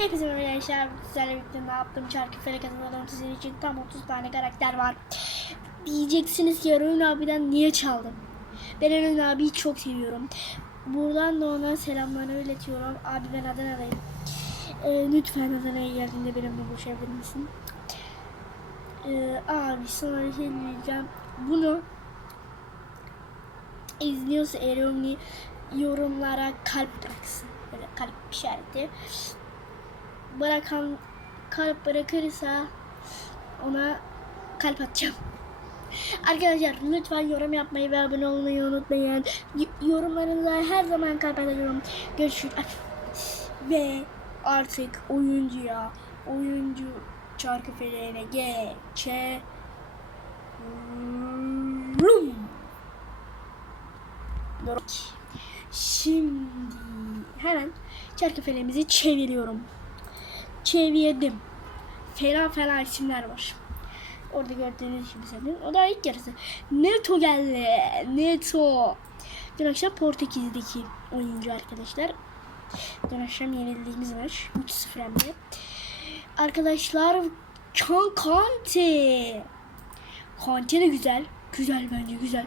Hepinize merhaba arkadaşlar. Sizlerle birlikte ne yaptım? Çarkı felek adına sizin için tam 30 tane karakter var. Diyeceksiniz ki Eren abiden niye çaldım? Ben Eren abiyi çok seviyorum. Buradan da ona selamlarını iletiyorum. Abi ben Adana'dayım. Ee, lütfen Adana'ya geldiğinde benimle buluşabilir misin? Ee, abi sana bir şey diyeceğim. Bunu izliyorsa Eren yorumlara kalp bıraksın. Böyle kalp işareti bırakan kalp bırakırsa ona kalp atacağım. Arkadaşlar lütfen yorum yapmayı ve abone olmayı unutmayın. Y- yorumlarınıza her zaman kalp atıyorum. Görüşürüz. Ve artık oyuncuya, oyuncu çarkı feleğine geçelim. Şimdi hemen çarkı feleğimizi çeviriyorum çevirdim. Fena fena isimler var. Orada gördüğünüz gibi senin. O da ilk yarısı. Neto geldi. Neto. Dün akşam Portekiz'deki oyuncu arkadaşlar. Dün akşam yenildiğimiz maç. 3-0 hem de. Arkadaşlar Can Kante. Kante de güzel. Güzel bence güzel.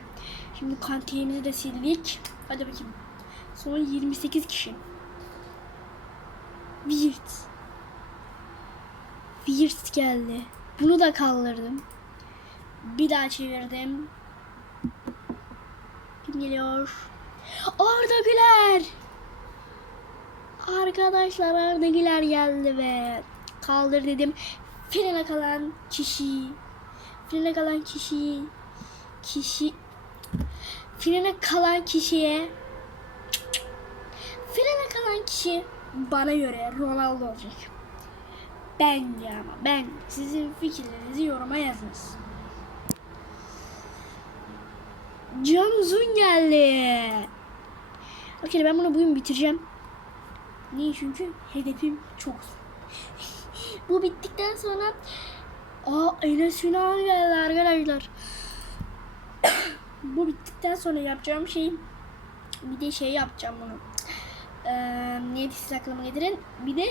Şimdi Kante'mizi de sildik. Hadi bakayım. Son 28 kişi. Wirt. Wirt geldi. Bunu da kaldırdım. Bir daha çevirdim. Kim geliyor? Arda Güler. Arkadaşlar Arda Güler geldi ve kaldır dedim. Frene kalan kişi. Frene kalan kişi. Kişi. Frene kalan kişiye. Frene kalan kişi bana göre Ronaldo olacak. Bence ama ben sizin fikirlerinizi yoruma yazınız. Canzun geldi. Okey ben bunu bugün bitireceğim. Niye? Çünkü hedefim çok. Bu bittikten sonra Aa Enes Ünal geldi arkadaşlar. Bu bittikten sonra yapacağım şey bir de şey yapacağım bunu. Ee, niyeti siz aklıma getirin. Bir de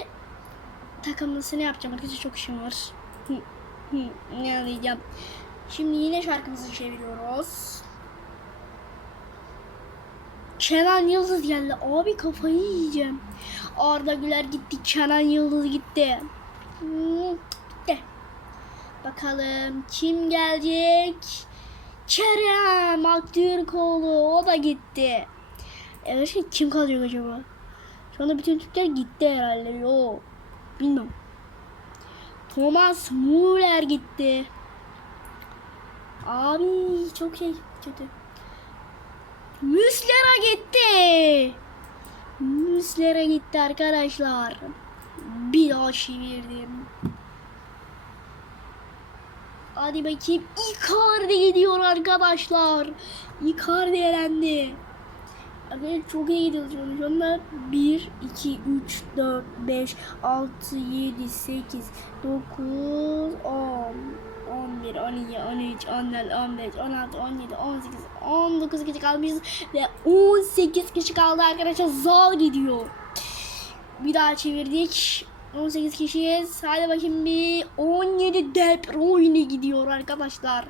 takımlısını yapacağım. Arkadaşlar çok işim var. Ne diyeceğim. Şimdi yine şarkımızı çeviriyoruz. Kenan Yıldız geldi. Abi kafayı yiyeceğim. Arda Güler gitti. Kenan Yıldız gitti. Gitti. Bakalım kim gelecek? Kerem Aktürkoğlu. O da gitti. Evet şey kim kalacak acaba? Şu anda bütün Türkler gitti herhalde. Yok. Bilmiyorum. Thomas Muller gitti. Abi çok şey kötü. Müslera gitti. Müslera gitti arkadaşlar. Bir daha çevirdim. Hadi bakayım. Icardi gidiyor arkadaşlar. Icardi elendi. Abi çok iyi gidiyoruz anda. 1, 2, 3, 4, 5, 6, 7, 8, 9, 10, 11, 12, 13, 14, 15, 16, 17, 18, 19 kişi kalmışız. Ve 18 kişi kaldı arkadaşlar. Zal gidiyor. Bir daha çevirdik. 18 kişiyiz. Hadi bakayım bir 17 De Bruyne gidiyor arkadaşlar.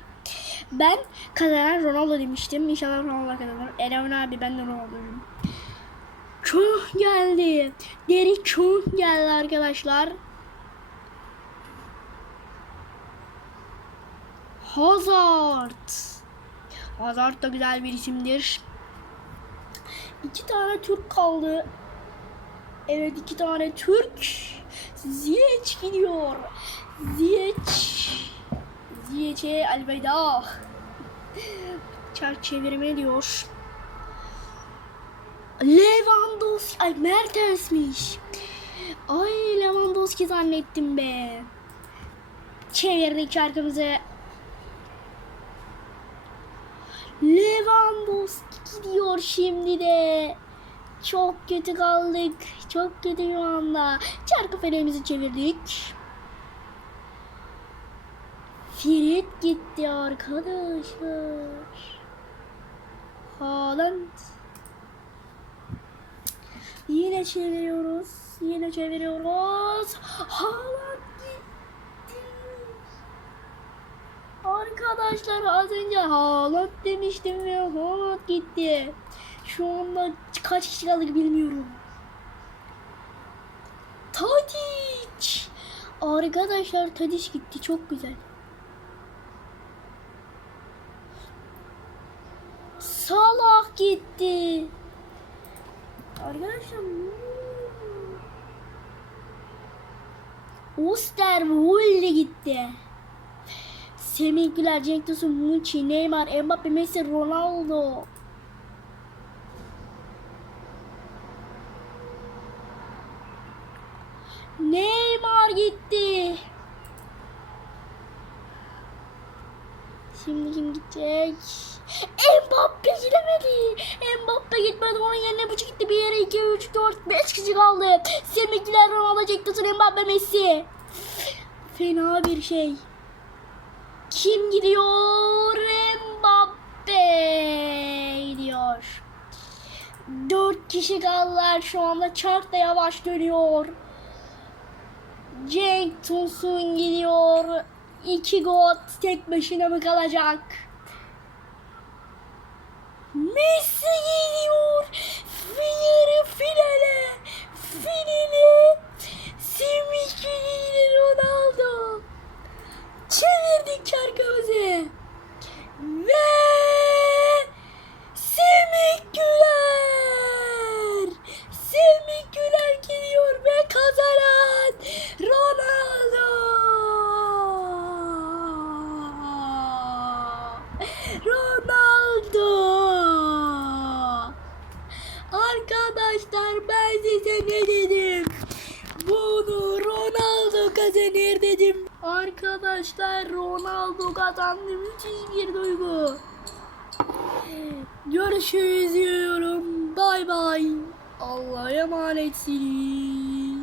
Ben kazanan Ronaldo demiştim. İnşallah Ronaldo kazanır. Eren abi ben de Ronaldo'yum. Çok geldi. Deri çok geldi arkadaşlar. Hazard. Hazard da güzel bir isimdir. İki tane Türk kaldı. Evet iki tane Türk. Ziyech gidiyor. Ziyech. Ziyech'e elveda. Çark çevirme diyor. Lewandowski. Ay Mertens'miş. Ay Lewandowski zannettim be. Çevirdik çarkımızı. Lewandowski gidiyor şimdi de. Çok kötü kaldık. Çok kötü şu anda. Çarkı feleğimizi çevirdik. Fred gitti arkadaşlar. Haaland. Yine çeviriyoruz. Yine çeviriyoruz. Haaland gitti. Arkadaşlar az önce Haaland demiştim ve Haaland gitti. Şu anda kaç kişi kaldık bilmiyorum. Tadic. Arkadaşlar Tadic gitti. Çok güzel. Gitti. Arkadaşlar Osterwolde gitti. Semih Güler, Cenk Tosun, Muçi, Neymar, Mbappe, Messi, Ronaldo. Neymar gitti. Şimdi kim gidecek? Mbappe gidemedi. Yere 2, 3, 4, 5 kişi kaldı. Semihler Ronaldo, Cenk Tosun, Mbappe, Messi. Fena bir şey. Kim gidiyor? Mbappe gidiyor. Dört kişi kaldılar şu anda. Çark da yavaş dönüyor. Cenk Tosun gidiyor. İki gol tek başına mı kalacak? Messi geliyor. Yarı finale. Finale. Güler'le Ronaldo. Çevirdik çarkımızı. Ve Semih Güler. Semih Güler geliyor ve kazanan Ronaldo. Ronaldo. Arkadaşlar ben size ne dedim? Bunu Ronaldo dedim. Arkadaşlar Ronaldo kazandı. Müthiş bir duygu. Görüşürüz diyorum. Bay bay. Allah'a emanetsiniz.